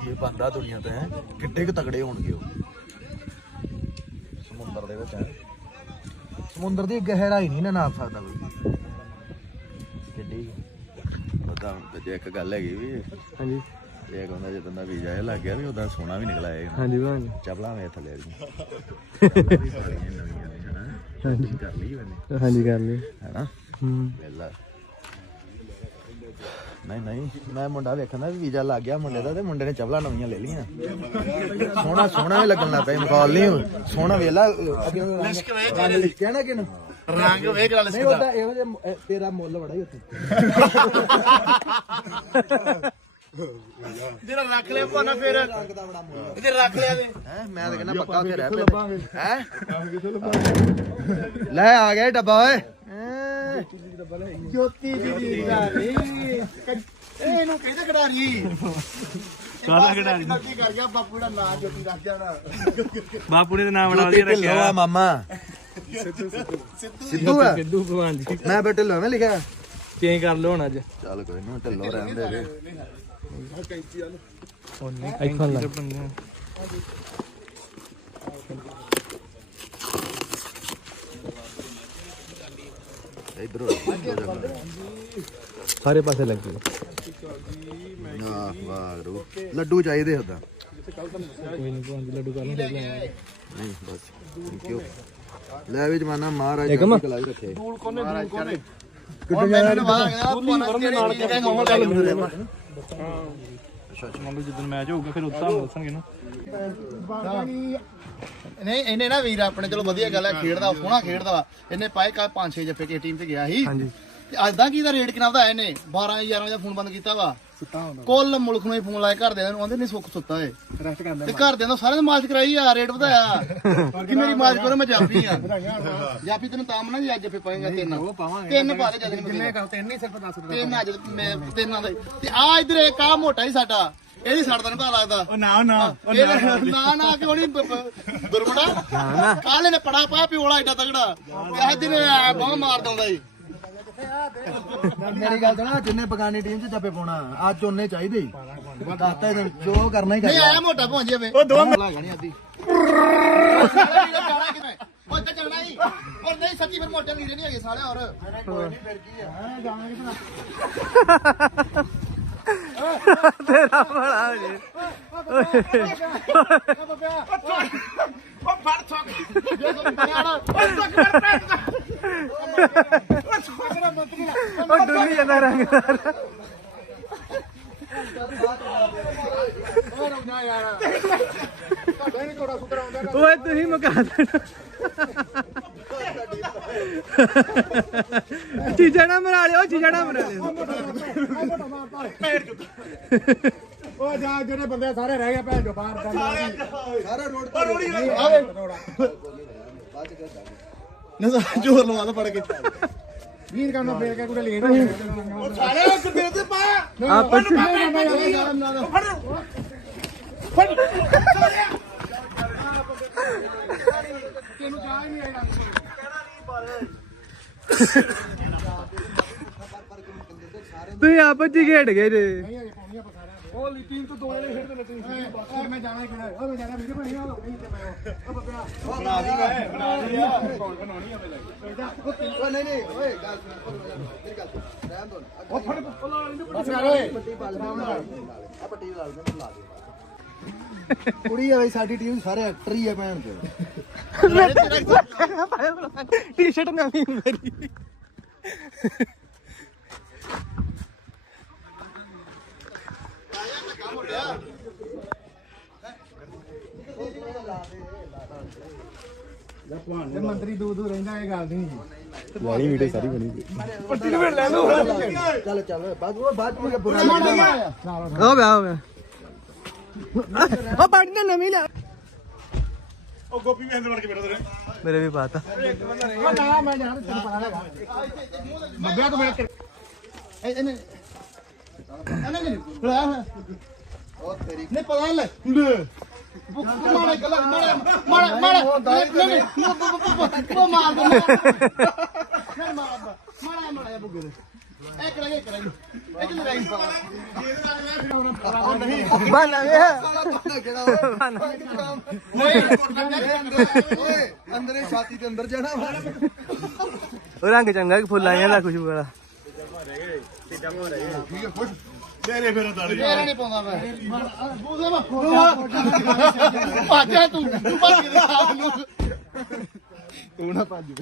ਇਹ ਬੰਦਾ ਦੁਨੀਆ ਤੇ ਹੈ? ਕਿੱਡੇ ਕੁ ਤਗੜੇ ਹੋਣਗੇ ਉਹ? ਸਮੁੰਦਰ ਦੇ ਵਿੱਚ ਹੈ। ਸਮੁੰਦਰ ਦੀ ਗਹਿਰਾਈ ਨਹੀਂ ਨਾ ਨਾਪ ਸਕਦਾ ਕੋਈ। ਕਿੱਡੀ ਉਹਦਾ ਤੇ ਇੱਕ ਗੱਲ ਹੈਗੀ ਵੀ ਹਾਂਜੀ। ਇਹ ਕਹਿੰਦਾ ਜਦੋਂ ਦਾ ਵੀਜ਼ਾ ਇਹ ਲੱਗ ਗਿਆ ਵੀ ਉਹਦਾ ਸੋਨਾ ਵੀ ਨਿਕਲ ਆਏਗਾ ਹਾਂਜੀ ਭਾਜੀ। ਚਪਲਾ ਵੇ ਥੱਲੇ ਦੀ ਹਾਂਜੀ। ਕਰ ਲਈ ਉਹਨੇ ਹਾਂਜੀ ਕਰ ਲਈ। ਹਨਾ? ਹੂੰ। ਵੇਲਾ। ਨਹੀਂ ਨਹੀਂ। ਮੈਂ ਮੁੰਡਾ ਵੇਖਣਾ ਵੀ ਵੀਜ਼ਾ ਲੱਗ ਗਿਆ ਮੁੰਡੇ ਦਾ ਤੇ ਮੁੰਡੇ ਨੇ ਚਪਲਾਂ ਨਵੀਆਂ ਲੈ ਲਈਆਂ। ਸੋਹਣਾ ਸੋਹਣਾ ਵੀ ਲੱਗਣ ਲੱਗ ਪਿਆ ਮਖੌਲ ਨਹੀਂ ਸੋਹਣਾ ਵੇਲਾ। ਅੱਗੇ ਰੰਗ ਲਿਖਿਆ ਨਾ ਕਿਨੂੰ ਰੰਗ ਵੇਖ ਨਾਲ ਨਹੀਂ ਉਹਦਾ ਇਹੋ ਜਿਹਾ ਤੇਰਾ ਮੁੱਲ ਬੜਾ ਹੀ ਉੱਥੇ। [laughs] ਜਿਹੜਾ ਰੱਖ ਲਿਆ ਭਾਣਾ ਫਿਰ। ਰੰਗ ਦਾ ਬੜਾ ਮੁੱਲ ਜੇ ਰੱਖ ਲਿਆ ਤੇ ਹੈ ਮੈਂ ਤਾਂ ਕਹਿੰਦਾ ਪੱਕਾ ਉੱਥੇ ਰਹਿ ਪਏ ਹੈ? ਲੈ ਆ ਗਿਆ ਡੱਬਾ ਓਏ। ਜੋਤੀ ਜੀ ਦੀ ਗਾੜੀ ਇਹਨੂੰ ਕਹਿੰਦੇ ਖਿਡਾਰੀ। ਕਾਹਦਾ ਖਿਡਾਰੀ? ਕੀ ਕਰ ਗਿਆ ਬਾਪੂ ਦਾ ਨਾਂ ਜੋਤੀ ਰੱਖ ਜਾਣਾ ਬਾਪੂ ਨੇ ਨਾਮ ਜੋਤੀ ਢਿੱਲੋਂ ਆ ਮਾਮਾ। ਸਿੱਧੂ ਆ? ਸਿੱਧੂ ਭਗਵਾਨ ਜੀ। ਮੈਂ ਬੇ ਢਿੱਲੋਂ ਐਵੇਂ ਲਿਖਿਆ। ਚੇਂਜ ਕਰ ਲਓ ਹੁਣ ਅੱਜ। ਚੱਲ ਕੋਈ ਨਾ ਢਿੱਲੋਂ ਇਧਰੋਂ ਸਾਰੇ ਪਾਸੇ ਲੱਗ ਗਏ ਲੱਡੂ ਚਾਹੀਦੇ ਹੁੰਦਾ। ਕੋਈ ਨਹੀਂ ਜੀ ਲੱਡੂ ਕਰ ਲਓ ਨਹੀਂ ਬਸ। ਥੈਂਕ ਯੂ ਲੈ ਵੀ ਜਮਾਨਾ ਮਹਾਰਾਜ? ਜੀ ਕਲਾਈ ਰੱਖੇ। ਹੁਣ ਮੈਨੂੰ ਨਾ ਬਾਹਰ ਗਿਆ ਭਾਣਾ ਕਿਹੜੇ ਚੀਜ਼ ਕਹਿੰਗਾ ਉਹ ਗੱਲ ਮੰਨ ਲਓ ਜਦੋਂ ਮੈਚ ਹੋਊਗਾ ਫਿਰ ਉੱਤਾਂ ਦੱਸਾਂਗੇ ਨਾ ਨਹੀਂ, ਇਹਨੇ ਨਾ ਵੀਰ ਆਪਣੇ, ਚਲੋ ਵਧੀਆ ਗੱਲ ਹੈ, ਖੇਡਦਾ, ਸੋਹਣਾ ਖੇਡਦਾ ਵਾ। ਇਹਨੇ ਪਾਏ ਕੱਲ 5-6 ਜੱਫੇ ਕੇ ਟੀਮ ਤੇ ਗਿਆ ਸੀ। ਹਾਂਜੀ। ਅੱਜ ਦਾ ਕੀ ਦਾ ਰੇਟ ਕਿੰਨਾ ਵਧਾਇਆ ਇਹਨੇ? 12 11 ਵਜੇ ਫੋਨ ਬੰਦ ਕੀਤਾ ਵਾ। ਕੁੱਲ ਮੁਲਕ ਨੂੰ ਹੀ ਫੋਨ ਲਾਇਆ ਘਰਦਿਆਂ ਨੂੰ ਆਂਦੇ ਨਹੀਂ ਸੁੱਖ ਸੁੱਤਾ ਏ। ਰੈਸਟ ਕਰਦਾ ਤੇ ਘਰਦਿਆਂ ਨੂੰ ਸਾਰਿਆਂ ਨੇ ਮਾਲਸ਼ ਕਰਾਈ ਆ ਰੇਟ ਵਧਾਇਆ। ਕਿ ਮੇਰੀ ਮਾਲਸ਼ ਕਰੋ ਮੈਂ ਜਾਪੀ ਆ। ਜਾਪੀ ਤੈਨੂੰ ਤਾਂ ਮਨਾ ਜੀ ਅੱਜ ਜੱਫੇ ਪਾਏਗਾ ਤਿੰਨ। ਤਿੰਨ ਪਾ ਦੇ ਜਦ ਨਹੀਂ ਜਿੰਨੇ ਗੱਲ ਤਿੰਨ ਹੀ ਸਿਰਫ ਦੱਸ ਤਿੰਨ ਅੱਜ ਮੈਂ ਤਿੰਨਾਂ ਦਾ। ਤੇ ਆ ਇਧਰ ਇੱਕ ਆ ਮੋਟਾ ਹੀ ਸਾਡਾ। ਇਹਦੀ ਸੜਦਾ ਨਹੀਂ ਪਤਾ ਲੱਗਦਾ। ਉਹ ਨਾ ਨਾ ਨਾ। ਨਾ ਕਿਉਂ ਨਹੀਂ ਦੁਰਮੜਾ ਕਾਲੇ ਨੇ ਪੜਾ ਪਾਇਆ ਪਿਓਲਾ ਏਡਾ ਤਗੜਾ ਤੇ ਅੱਜ ਦਿਨ ਬਾਹ ਮਾਰ ਦਿੰਦਾ ਈ। ਮੇਰੀ ਗੱਲ ਸੁਣਾ ਜਿੰਨੇ ਬਗਾਨੀ ਟੀਮ 'ਚ ਜੱਪੇ ਪਾਉਣਾ ਅੱਜ ਉਹਨੇ ਚਾਹੀਦੇ ਹੀ। ਦੱਸਤਾ ਇਹਨੂੰ ਜੋ ਕਰਨਾ ਹੀ ਨਹੀਂ ਕਰਨਾ ਆਇਆ ਮੋਟਾ ਪਹੁੰਚ ਜਾਵੇ ਉਹ ਦੋ ਲੱਗਾ ਨਹੀਂ ਆਦੀ ਜਾਣਾ ਕਿਵੇਂ? ਉਹ ਤੇ ਜਾਣਾ ਹੀ। ਔਰ ਨਹੀਂ ਸੱਚੀ ਫਿਰ ਮੋਟੇ ਲੀੜੇ ਨਹੀਂ ਹੈਗੇ ਸਾਲੇ ਹੋਰ। ਤੇਰਾ ਬੜਾ ਜੀ। ਉਹ ਫੜ ਥੋਕ। ਜੇ ਕੋਈ ਬਣਿਆ ਉਹ ਥੋਕ ਕਰ ਪੈਟ ਉਹ ਡੁੱਲੀ ਜਾਂਦਾ ਰੰਗਦਾਰ ਓਏ ਤੁਸੀਂ ਮਕਾ ਦੇਣਾ। ਚੀਜ਼ਾਂ ਨਾ ਮਰਾ ਲਿਓ ਚੀਜ਼ਾਂ ਨਾ ਮਰਾ ਲਿਓ। ਉਹ ਜਾ ਜਿਹੜੇ ਬੰਦੇ ਸਾਰੇ ਰਹਿ ਗਏ ਭੈਣ ਜੋ। ਬਾਹਰ ਬੰਦਾ ਨਾ ਜੋਰ ਲਵਾ ਦੋ ਪੜ ਕੇ। ਵੀਰ ਕੰਮ ਫੇਰ ਕੇ ਕੁੜੇ ਲੈਣ ਸਾਲੇ ਇੱਕ ਦੇ ਦੇ ਪਾ। ਆ ਪੱਛ ਤੁਸੀਂ ਆਪਸ ਚ ਖੇਡ ਗਏ ਜੇ। ਉਹ ਲਿਟੀਨ ਤੋਂ ਦੋ ਜਣੇ ਖੇਡਦੇ ਲੱਟੀ ਓਏ ਮੈਂ ਜਾਣਾ ਕਿਹੜਾ ਓਏ ਮੈਂ ਜਾਣਾ ਵੀਡੀਓ ਬਣੀ ਆ ਨਹੀਂ ਤੇ ਮੈਂ ਉਹ ਬੱਬਿਆ ਬਣਾ ਦੀ ਮੈਂ ਬਣਾ ਦੀ ਆ ਓਏ ਨਹੀਂ ਨਹੀਂ ਓਏ ਗੱਲ ਸੁਣ ਤੇਰੀ ਗੱਲ ਸੁਣ ਰਹਿਣ ਦੋ ਉਹ ਫੜ ਪਲਾ ਨਹੀਂ ਬਸ ਕਰ ਓਏ ਪੱਟੀ ਪਾ ਲੈ ਆ ਪੱਟੀ ਲਾ ਲੈ ਲਾ ਦੇ ਕੁੜੀ ਆ ਬਈ ਸਾਡੀ ਟੀਮ ਸਾਰੇ ਐਕਟਰ ਹੀ ਆ ਭੈਣ ਤੇ ਟੀ-ਸ਼ਰਟ ਨਵੀਂ ਮੇਰੀ ਇਹ ਮੰਤਰੀ ਦੂਰ ਦੂਰ ਰਹਿੰਦਾ ਇਹ ਗੱਲ ਨਹੀਂ ਚੱਲ ਚੱਲ ਬਾਅਦ ਉਹ ਬਾਅਦ ਵਿੱਚ ਬੁਰਾ ਉਹ ਬਿਆ ਹੋ ਗਿਆ ਉਹ ਪਾਣੀ ਨਾ ਨਵੀਂ ਲੈ। ਉਹ ਗੋਪੀ ਵੀ ਅੰਦਰ ਵੜ ਕੇ ਬੈਠਾ ਤੇਰੇ। ਮੇਰੇ ਵੀ ਪਾਤਾ ਉਹ ਨਾ ਮੈਂ ਜਾਣਾ ਤੈਨੂੰ ਪਤਾ ਹੈਗਾ ਬੱਬਿਆ ਤੋਂ ਮੇਰੇ ਇਹ ਇਹਨੇ ਇਹਨੇ ਨਹੀਂ ਬੁਲਾਇਆ ਹੋਇਆ ਉਹ ਤੇਰੀ ਨਹੀਂ ਪਤਾ ਲੈ। ਲੈ। ਮਾੜਾ ਗਲਾ ਮਾੜਾ ਮਾੜਾ ਮਾੜਾ। ਨਹੀਂ ਨਹੀਂ ਉਹ ਮਾਰ ਦੇ ਨਹੀਂ ਮਾਰ ਮਾੜਾ ਮਾੜਾ ਜਿਹਾ ਬੁੱਗੇ ਦੇ। ਇਹ ਕਰਾਂਗੇ ਇਹ ਕਰਾਂਗੇ। ਇਹ ਕਿੰਨੇ ਰਹੀ ਉਹ ਨਹੀਂ। ਬਣ ਵੇ ਓਏ ਅੰਦਰੇ ਛਾਤੀ ਦੇ ਅੰਦਰ ਜਾਣਾ ਉਹ ਰੰਗ ਚੰਗਾ ਕਿ ਫੁੱਲ ਆਈਆਂ ਦਾ ਖੁਸ਼ਬੂ ਵਾਲਾ। ਤੇਰੇ ਫਿਰ ਦਾੜੀ ਤੇਰਾ ਨਹੀਂ ਪਾਉਂਦਾ ਮੈਂ। ਬੂਜ਼ਾ ਮੈਂ ਭਾਜਾ ਤੂੰ ਤੂੰ ਭੱਜ ਕੇ ਦਿਖਾ ਮੈਨੂੰ। ਤੂੰ ਨਾ ਭੱਜ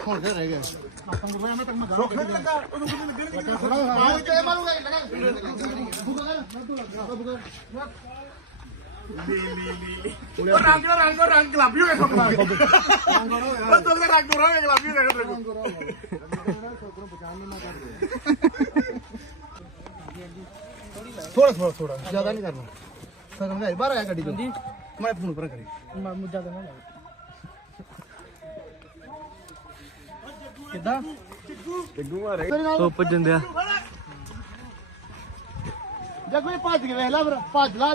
ਹੁਣ ਰਹਿ ਗਿਆ? ਆਪਾਂ ਨੂੰ ਮੈਂ ਤੱਕ ਮੈਂ ਰੋਕ ਲੱਗਾ ਉਹਨੂੰ ਕਿਤੇ। ਲੱਗਣ ਲੱਗਾ ਤੇ ਮਾਰੂਗਾ ਲਗਾ ਬੁਗਾ ਨਾ ਥੋੜਾ ਥੋੜਾ ਥੋੜਾ ਜ਼ਿਆਦਾ ਨਹੀਂ ਕਰਨਾ। ਗਾਈ ਬਾਹਰ ਗੱਡੀ ਫੋਨ ਪਰ ਕਰੀ। ਮੈਂ ਮੁੱਜਾ ਦੇਣਾ ਕਿੱਦਾਂ? ਧੁੱਪ ਜੰਦਿਆ ਜੇ ਕੋਈ ਭੱਜ ਕੇ ਵੇਖ ਲੈ ਫਿਰ ਭੱਜ ਲਾ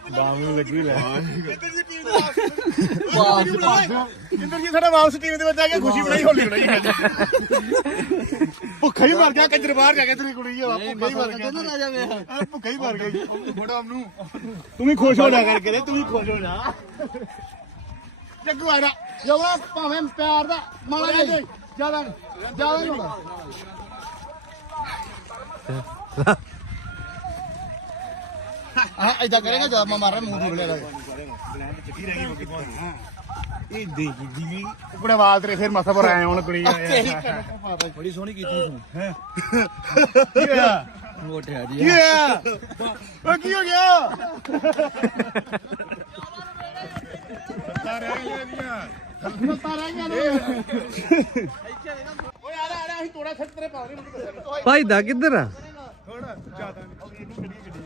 ਕਿੱਦਾਂ ਭਜਦਾ ਇੰਦਰ ਜੀ ਸਾਡਾ ਵਾਪਸ ਟੀਮ ਦੇ ਵਿੱਚ ਆ ਕੇ ਖੁਸ਼ੀ ਬਣਾਈ ਹੋਲੀ ਬਣਾਈ ਭੁੱਖਾ ਹੀ ਮਰ ਗਿਆ ਕੰਜਰ ਬਾਹਰ ਜਾ ਕੇ ਤੇਰੀ ਕੁੜੀ ਆ ਭੁੱਖਾ ਹੀ ਮਰ ਗਿਆ ਨਾ ਜਾਵੇ ਭੁੱਖਾ ਹੀ ਮਰ ਗਿਆ ਫੋਟੋ ਨੂੰ ਤੂੰ ਵੀ ਖੁਸ਼ ਹੋ ਜਾ ਕਰਕੇ ਤੇ ਤੂੰ ਵੀ ਖੁਸ਼ ਹੋ ਜਾ। ਜੱਗੂ ਆਇਆ। ਜਵਾ ਭਾਵੇਂ ਪਿਆਰ ਦਾ ਮਾੜਾ ਦੇ, ਜ਼ਿਆਦਾ ਜ਼ਿਆਦਾ ਨਹੀਂ ਹਾਂ ਇਦਾਂ ਕਰੇਗਾ ਜਦ ਮੈਂ ਮਾਰਾਂ ਮੂੰਹ ਦੀ ਬਣਾ ਇਹ ਦੇ ਦੀ ਕੁੜੇ ਵਾਲ ਤੇਰੇ ਫਿਰ ਮੱਥਾ ਪਰ ਆਏ ਹੁਣ ਕੁੜੀ ਆ। ਤੇਰੀ ਕਣਕ ਪਾਦਾ ਬੜੀ ਸੋਹਣੀ ਕੀਤੀ ਤੂੰ। ਕੀ ਹੋਇਆ? ਮੋਟਿਆ ਜੀ ਕੀ ਹੋਇਆ? ਉਹ ਕੀ ਹੋ ਗਿਆ? ਸਾਰੇ ਆ ਗਈਆਂ ਮੱਤਾ ਰਹਿ ਗਿਆ ਨੇ ਓਏ ਆ ਲੈ ਆ ਲੈ ਅਸੀਂ ਤੋੜਾ ਛੱਡ ਤੇਰੇ ਪਾਉਣੇ ਮੈਨੂੰ ਦੱਸਣਾ ਭਜਦਾ ਕਿੱਧਰ ਆ? ਥੋੜਾ ਜ਼ਿਆਦਾ ਨਹੀਂ ਇਹਨੂੰ ਕਿਹੜੀ ਕਿਹੜੀ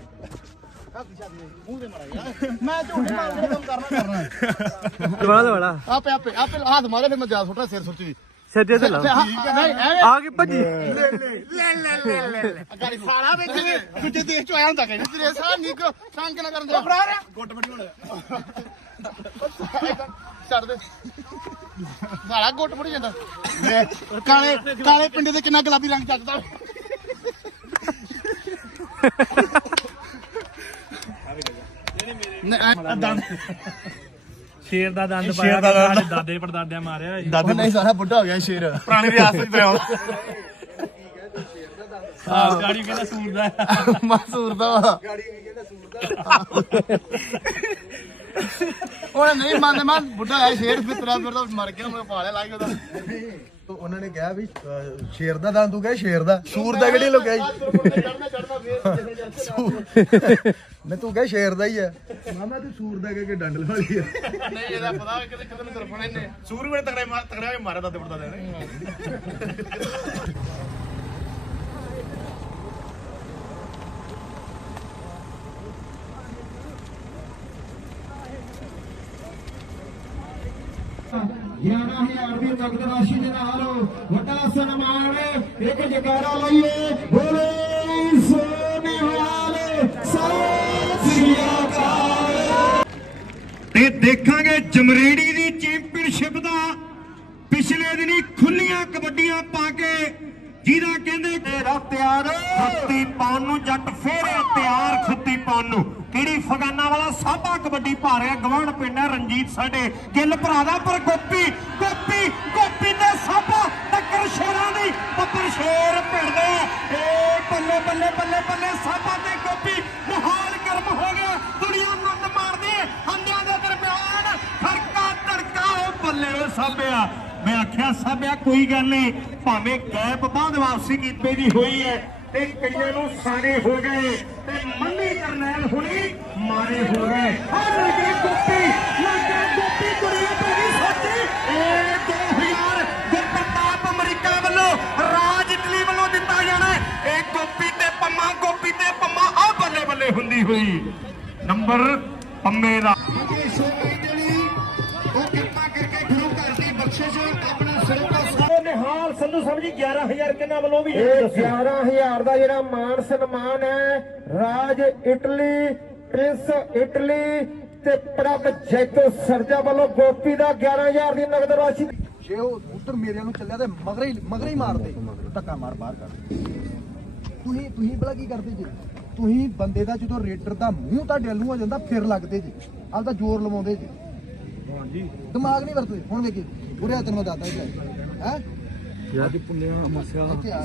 ਮੈਂ ਝੂਠੇ ਮਾਰ ਕੇ ਕੰਮ ਕਰਨਾ ਕਰਨਾ ਦਵਾਲਾ ਦਵਾਲਾ ਆਪੇ ਆਪੇ ਆਪੇ ਹੱਥ ਮਾਰੇ ਫਿਰ ਮੈਂ ਜਾ ਸੁੱਟਾ ਸਿਰ ਸੁੱਟੀ ਸੱਜੇ ਤੇ ਲਾ ਨਹੀਂ ਐਵੇਂ ਆ ਕੇ ਭੱਜੀ। ਲੈ ਲੈ ਲੈ ਲੈ ਲੈ ਗਾੜੀ ਸਾਲਾ ਵਿੱਚ ਵੀ ਦੂਜੇ ਦੇਸ਼ ਚੋਂ ਆਇਆ ਹੁੰਦਾ ਕਹਿੰਦੇ ਤੇਰੇ ਸਾਹ ਨਿਕ ਸੰਗ ਨਾ ਕਰਨ ਦੇ? ਫੜਾ ਰਿਹਾ ਗੁੱਟ ਵੱਡੀ ਹੋਣਾ ਛੱਡ ਦੇ। ਸਾਲਾ ਗੁੱਟ ਫੜੀ ਜਾਂਦਾ। ਕਾਲੇ ਕਾਲੇ ਪਿੰਡੇ ਦੇ ਕਿੰਨਾ ਗੁਲਾਬੀ ਰੰਗ ਚੱਕਦਾ ਸ਼ੇਰ ਦਾ ਦੰਦ ਸ਼ੇਰ ਪਾਇਆ ਦਾ ਦੰਦ। ਸਾਡੇ ਦਾਦੇ ਪੜਦਾਦਿਆਂ ਮਾਰਿਆ। ਉਹ ਨਹੀਂ ਸਾਲਾ ਬੁੱਢਾ ਹੋ ਗਿਆ ਸ਼ੇਰ ਪੁਰਾਣੀ ਰਿਆਸਤ ਚ ਪਿਆ ਗਾੜੀ ਕਹਿੰਦਾ ਸੂਰ ਦਾ ਮਸੂਰ ਦਾ ਵਾ। ਉਹ ਨਹੀਂ ਮੰਨਦੇ ਮਨ ਬੁੱਢਾ ਹੈ ਸ਼ੇਰ ਫਿਤਰਾ ਫਿਰ ਤਾਂ ਮਰ ਗਿਆ ਮੈਂ ਪਾਲਿਆ ਲੱਗ ਉਹਦਾ ਤੋ ਉਹਨਾਂ ਨੇ ਕਿਹਾ ਵੀ ਅਹ, ਸ਼ੇਰ ਦਾ ਦੰਦ ਤੂੰ ਕਹੇ ਸ਼ੇਰ ਦਾ। ਸੂਰ ਦਾ ਕਿਹੜੀ ਲੋਕਿਆ ਚੜਨਾ ਮੈਂ ਤੂੰ ਕਹੇ ਸ਼ੇਰ ਦਾ ਹੀ ਹੈ। ਮਾਮਾ ਤੂੰ ਸੂਰ ਦਾ ਕਹਿ ਕੇ ਡੰਡ ਲਾ ਲਈ ਹੈ। ਨਹੀਂ ਇਹਦਾ ਪਤਾ ਕਿਤੇ ਕਿਤੇ ਨੂੰ ਤਰਫਣੇ ਨੇ ਸੂਰ ਵੇਲੇ ਤਗੜੇ ਮਾਰ ਤਗੜਾ ਕੇ ਮਾਰਿਆ ਦਾਦੇ ਪੜਦਾ ਨੇ 11000 ਦੀ ਨਗਦ ਰਾਸ਼ੀ ਦੇ ਨਾਲ ਵੱਡਾ ਸਨਮਾਨ ਇੱਕ ਜਗਾਰਾ ਲਈਏ। ਬੋਲੇ ਸੋਨਿਹਾਲ ਸਤਿ ਸ੍ਰੀ ਤੇ ਦੇਖਾਂਗੇ ਜਮਰੇੜੀ ਦੀ ਚੈਂਪੀਅਨਸ਼ਿਪ ਦਾ ਪਿਛਲੇ ਦਿਨੀ ਖੁੱਲੀਆਂ ਕਬੱਡੀਆਂ ਪਾ ਕੇ ਜਿਹਦਾ ਕਹਿੰਦੇ ਤੇਰਾ ਤਿਆਰ ਖੱਤੀ ਪਾਉਣ ਨੂੰ, ਜੱਟ ਫੇਰ ਤਿਆਰ ਖੁੱਤੀ ਪਾਉਣ ਨੂੰ। ਕਿਹੜੀ ਫਗਾਨਾ ਵਾਲਾ ਸਾਬਾ ਕਬੱਡੀ ਪਾ ਰਿਹਾ? ਗਵਾਂਢ ਪਿੰਡ ਹੈ ਰਣਜੀਤ ਸਾਡੇ। ਗਿੱਲ ਭਰਾ ਦਾ, ਪਰ ਗੋਪੀ ਗੋਪੀ ਗੋਪੀ ਤੇ ਸਾਬਾ ਟੱਕਰ ਸ਼ੇਰਾਂ ਦੀ। ਬੱਬਰ ਸ਼ੇਰ ਭਿੜਦੇ ਏ ਬੱਲੇ ਬੱਲੇ ਬੱਲੇ ਬੱਲੇ, ਸਾਬਾ ਤੇ ਗੋਪੀ ਮਾਹੌਲ ਗਰਮ ਹੋ ਗਿਆ। ਦੁਨੀਆ ਨੰਦ ਮਾਰਦੀ ਹੈ। ਹੰਡਿਆਂ ਦੇ ਦਰਮਿਆਨ ਖੜਕਾ ਧੜਕਾ ਉਹ ਬੱਲੇ ਉਹ ਸਾਬਿਆ। ਮੈਂ ਆਖਿਆ, ਸਾਬਿਆ, ਕੋਈ ਗੱਲ ਨਹੀਂ। ਭਾਵੇਂ ਗੈਪ ਬਾਅਦ ਵਾਪਸੀ ਕੀਤੀ ਦੀ ਹੋਈ ਹੈ ਤੇ ਕਈਆਂ ਨੂੰ ਸਾਰੇ ਹੋ ਗਏ ਤੇ ਮੰਨੀ ਕਰਨੈਲ ਹੁਣੀ ਮਾਰੇ ਹੋ ਗਏ। ਹਾਂ ਲੱਗੇ ਗੋਪੀ ਲੱਗੇ ਗੋਪੀ ਕੁੜੀਆਂ ਤੇ ਸੱਚੀ ਇਹ 2000 ਗੁਰਪ੍ਰਤਾਪ ਅਮਰੀਕਾ ਵੱਲੋਂ ਰਾਜ ਇਟਲੀ ਵੱਲੋਂ ਦਿੱਤਾ ਜਾਣਾ ਇਹ ਗੋਪੀ ਤੇ ਪੰਮਾ, ਗੋਪੀ ਤੇ ਪੰਮਾ ਆ ਬੱਲੇ ਬੱਲੇ ਹੁੰਦੀ ਹੋਈ। ਨੰਬਰ ਪੰਮੇ ਦਾ। ਉਹ ਕਿਰਪਾ ਕਰਕੇ ਗੁਰੂ ਘਰ ਦੀ ਬਖਸ਼ਿਸ਼ ਨਿਹਾਲ ਸੰਧੂ ਸਾਹਿਬ ਜੀ 11000 ਕਿੰਨਾ ਵੱਲੋਂ ਵੀ ਇਹ 11000 ਦਾ ਜਿਹੜਾ ਮਾਨ ਸਨਮਾਨ ਹੈ ਰਾਜ ਇਟਲੀ ਪ੍ਰਿੰਸ ਇਟਲੀ ਤੇ ਪ੍ਰਭ ਜੈਤੋ ਸਰਜਾ ਵੱਲੋਂ ਗੋਪੀ ਦਾ 11000 ਦੀ ਨਗਦ ਰਾਸ਼ੀ। ਜੇ ਉਹ ਉਧਰ ਮੇਰੇ ਨੂੰ ਚੱਲਿਆ ਤੇ ਮਗਰੇ ਹੀ ਮਗਰੇ ਹੀ ਮਾਰਦੇ। ਧੱਕਾ ਮਾਰ ਬਾਹਰ ਕਰ। ਤੁਸੀਂ ਤੁਸੀਂ ਬਲਾ ਕੀ ਕਰਦੇ ਜੀ? ਤੁਸੀਂ ਬੰਦੇ ਦਾ ਜਦੋਂ ਰੇਡਰ ਦਾ ਮੂੰਹ ਤੁਹਾਡੇ ਵੱਲ ਨੂੰ ਹੋ ਜਾਂਦਾ ਫਿਰ ਲੱਗਦੇ ਜੀ। ਆਪਦਾ ਜ਼ੋਰ ਲਵਾਉਂਦੇ ਜੀ। ਹਾਂਜੀ। ਦਿਮਾਗ ਨਹੀਂ ਵਰਤਦੇ। ਹੁਣ ਵੇਖੀ ਉਰੇ ਤੈਨੂੰ ਮੈਂ ਦੱਸਦਾ ਹੈ? ਯਾਰ ਪੁੰਨਿਆ ਮਸਿਆ ਇੱਥੇ ਆ।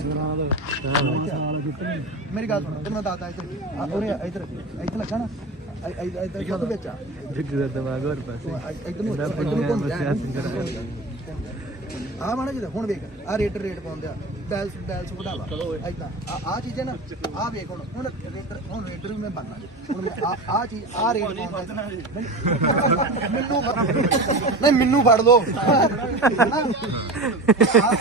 ਮੇਰੀ ਗੱਲ ਸੁਣ ਤੈਨੂੰ ਮੈਂ ਦੱਸਦਾ ਇੱਧਰ ਆ, ਉਰੇ ਆ, ਇੱਧਰ ਇੱਥੇ ਲੱਗਾ ਨਾ। ਇ- ਇ- ਇੱਧਰ ਇੱਧਰ ਵਿੱਚ ਆ ਜੱਗ ਦਾ ਦਿਮਾਗ ਹੋਰ ਪਾਸੇ। ਇ- ਇੱਧਰ ਨੂੰ ਇਹਦਾ ਇੱਧਰ ਨੂੰ ਪੁੰਨਿਆ ਘੁੰਮ ਮਸਿਆ ਸਿੰਗਰ ਆ ਮਾਣਾ ਜੀ ਹੁਣ ਵੇਖ ਆ ਰੇਟ ਰੇਟ ਪਾਉਂਦੇ ਆ। ਬੈਲਸ ਬੈਲਸ ਵਧਾ ਲਾ। ਐਦਾਂ ਆ ਚੀਜ਼ਾਂ ਨਾ ਆ ਵੇਖ ਹੁਣ ਹੁਣ ਰੇਟਰ ਹੁਣ ਰੇਟਰ ਵੀ ਮੈਂ ਬਣਨਾ ਹੁਣ ਆ ਚੀਜ਼ ਆ ਪਾਉਂਦਾ। ਮੈਨੂੰ ਨਹੀਂ ਮੈਨੂੰ ਫੜ ਲਓ। ਆ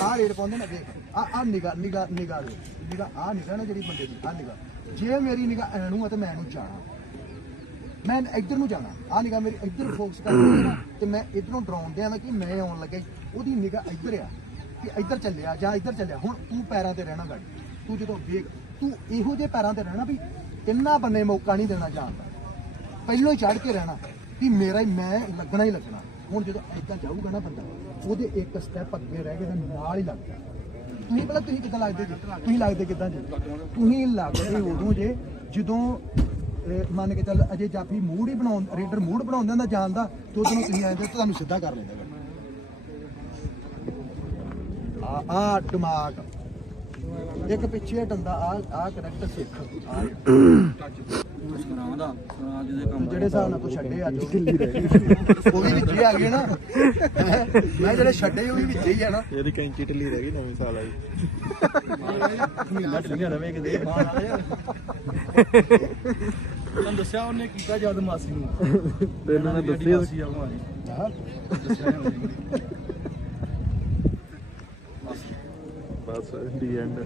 ਆ ਪਾਉਂਦੇ ਨਾ ਵੇਖ। ਆ ਆ ਨਿਗਾ ਨਿਗਾ ਨਿਗਾ ਦੇ। ਨਿਗਾ ਆ ਨਿਗਾ ਨਾ ਜਿਹੜੀ ਬੰਦੇ ਦੀ ਆ ਨਿਗਾ ਜੇ ਮੇਰੀ ਨਿਗਾ ਐਨੂੰ ਆ ਤੇ ਮੈਂ ਇਹਨੂੰ ਜਾਣਾ। ਮੈਂ ਇੱਧਰ ਨੂੰ ਜਾਣਾ। ਆ ਨਿਗਾ ਮੇਰੀ ਇੱਧਰ ਫੋਕਸ ਕਰਦੀ ਹੈ ਨਾ ਤੇ ਮੈਂ ਇਧਰੋਂ ਡਰਾਉਣ ਦਿਆਂ ਮੈਂ ਕਿ ਮੈਂ ਆਉਣ ਲੱਗਾ। ਉਹਦੀ ਨਿਗਾ ਇੱਧਰ ਆ। ਕਿ ਇੱਧਰ ਚੱਲਿਆ ਜਾਂ ਇੱਧਰ ਚੱਲਿਆ ਹੁਣ ਤੂੰ ਪੈਰਾਂ ਤੇ ਰਹਿਣਾ ਗਾੜੀ ਤੂੰ ਜਦੋਂ ਵੇਖ, ਤੂੰ ਇਹੋ ਜਿਹੇ ਪੈਰਾਂ ਤੇ ਰਹਿਣਾ ਵੀ ਇੰਨਾ ਬੰਨੇ ਮੌਕਾ ਨਹੀਂ ਦੇਣਾ ਜਾਣ ਦਾ। ਪਹਿਲੋਂ ਹੀ ਚੜ ਕੇ ਰਹਿਣਾ ਕਿ ਮੇਰਾ ਹੀ, ਮੈਂ ਲੱਗਣਾ ਹੀ ਲੱਗਣਾ। ਹੁਣ ਜਦੋਂ ਇੱਦਾਂ ਜਾਊਗਾ ਨਾ ਬੰਦਾ, ਉਹਦੇ ਇੱਕ ਸਟੈਪ ਅੱਗੇ ਰਹਿ ਕੇ ਤੇ ਨਾਲ ਹੀ ਲੱਗ ਜਾ। ਤੁਸੀਂ ਪਹਿਲਾਂ ਤੁਸੀਂ ਕਿੱਦਾਂ ਲੱਗਦੇ ਜੀ? ਤੁਸੀਂ ਲੱਗਦੇ ਕਿੱਦਾਂ ਜੀ? ਤੁਸੀਂ ਲੱਗਦੇ ਉਦੋਂ ਜੇ ਜਦੋਂ ਮੰਨ ਕੇ ਚੱਲ ਅਜੇ ਜਾਫੀ ਮੂਡ ਹੀ ਬਣਾਉਣ, ਰੇਡਰ ਮੂਡ ਬਣਾਉਂਦਾ ਹੁੰਦਾ ਜਾਣਦਾ ਤੇ ਉਦੋਂ ਤੁਸੀਂ ਆਏ ਤੇ ਤੁਹਾਨੂੰ ਸਿੱਧਾ ਕਰ ਲੈਂਦਾ ਆ ਆ ਦਿਮਾਗ। ਇੱਕ ਪਿੱਛੇ ਡੰਦਾ ਆ ਆ ਕਰੈਕਟ ਸਿੱਖ। ਆ। ਜਿਹੜੇ ਹਿਸਾਬ ਨਾਲ ਤੂੰ ਛੱਡੇ ਅੱਜ ਢਿੱਲੀ ਰਹਿ ਗਈ ਉਹ ਵੀ ਵਿੱਚ ਹੀ ਆ ਗਏ ਨਾ। ਮੈਂ ਜਿਹੜੇ ਛੱਡੇ ਉਹ ਵੀ ਵਿੱਚ ਹੀ ਆ ਨਾ। ਇਹਦੀ ਕੈਂਚੀ ਢਿੱਲੀ ਰਹਿ ਗਈ ਨਵੇਂ ਸਾਲ ਆਈ ਮਹੀਨਾ ਢਿੱਲੀਆਂ ਰਵੇ ਕਿਤੇ। ਤੁਹਾਨੂੰ ਦੱਸਿਆ ਉਹਨੇ ਕੀਤਾ ਜਦ ਮਾਸੀ ਨੂੰ। ਤੈਨੂੰ ਮੈਂ ਦੱਸਿਆ ਮਾਸੀ ਆ ਹਾਂ। ਬਸ ਦੀ ਐਂਡ